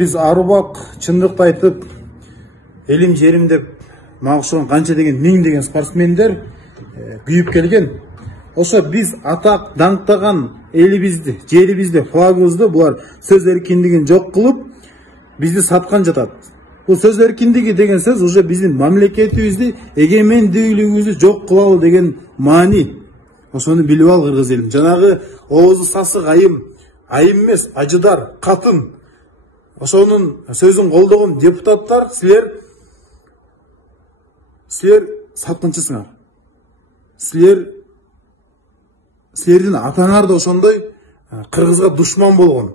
Biz арубак чындыкты айтып, элим жерим деп магышын канча деген миң деген спортсмендер күйүп келген. Ошо биз атак даңктаган элибизди, жерибизди, флагыбызды булар сөз эркиндигин жок кылып, бизди саткан жатат. Бул сөз эркиндиги деген сөз уже биздин мамлекетибизди, эгемендүүлүгүбүздү жок кылалы деген маани. Ошону билип ал кыргыз элим. Жанагы оозу сасык айым эмес, ажыдар, катын. Ошонун сөзүн колдогон депутаттар, силер саткынчысыңар. Силердин атаңар да ошондой кыргызга душман болгон.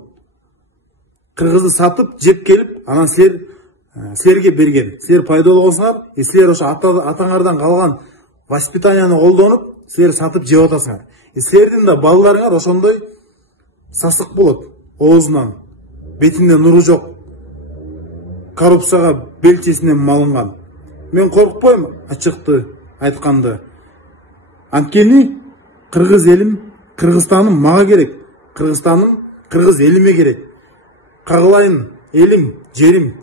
Кыргызды сатып, жеп келип, анан силерге берген. Силер пайда болгонсуңар, силер ошо атаңардан калган воспитанияны колдонуп, силер сатып жеп атасыңар. Силердин да балдарыңар ошондой сасык болот оозунан. Бетинде нуру жок. Коррупцияга белчесинен малынган. Мен коркпойм ачыкты айтканды. Анткени кыргыз элим, Кыргызстаным мага керек. Кыргызстаным кыргыз элиме керек. Кагылайын элим, жерим.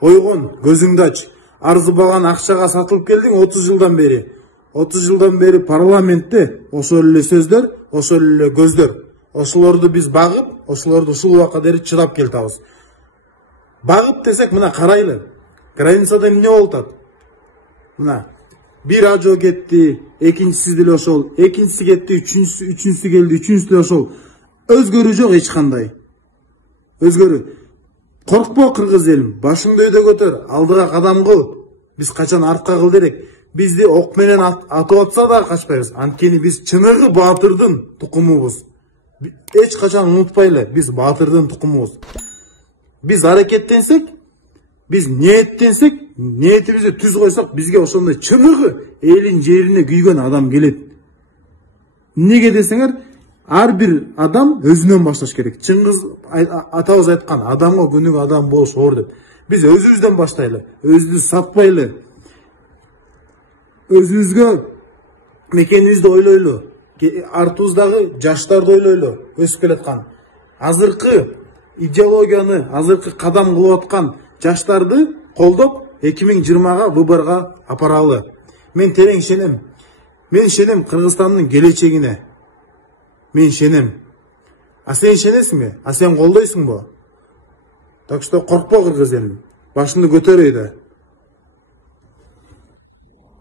Ойгон, көзүңдү ач. Арзыбаган акчага сатылып келдиң 30 жылдан бери. 30 жылдан бери парламентте ошол эле сөздөр, ошол эле көздөр. Ошолорду биз багып, ошолорду ушул убакка дейин чыдап келтабыз. Багып десек, мына карайлы. Границада эмне болуп атат? Мына бир ажо кетти, экинчиси деле ошол, экинчиси кетти, үчүнчүсү келди, үчүнчүсү деле ошол. Өзгөрүү жок эч кандай. Өзгөрүү. Коркпо кыргыз элим, башыңды өйдө көтөр, алдыга кадам кыл. Биз качан артка кыл дерек. Бизди ок менен атып атса да качпайбыз. Анткени биз чыныгы баатырдын тукумубуз. Эч качан унутпайлы, биз баатырдын тукумубуз. Биз аракеттенсек, биз ниеттенсек, ниетибизди түз койсок, бизге ошондой чыныгы элин жерине күйгөн адам келет. Неге десеңер, ар бир адам өзүнөн башташ керек. Чыңгыз атабыз айткан, адамга күнүгө адам болуш оор деп. Биз өзүбүздөн баштайлы, өзүбүздү сатпайлы. Өзүбүзгө мекенибизди ойлойлу. Артыбыздагы жаштарды ойлойлу, өсүп келаткан. Азыркы идеологияны, азыркы кадам кылып аткан жаштарды колдоп 2020-га выборго апаралы. Мен терең ишенем. Мен ишенем Кыргызстандын келечегине. Мен ишенем. А сен ишенесиңби? А сен колдойсуңбу? Так что коркпо кыргыз элим. Башыңды көтөр өйдө.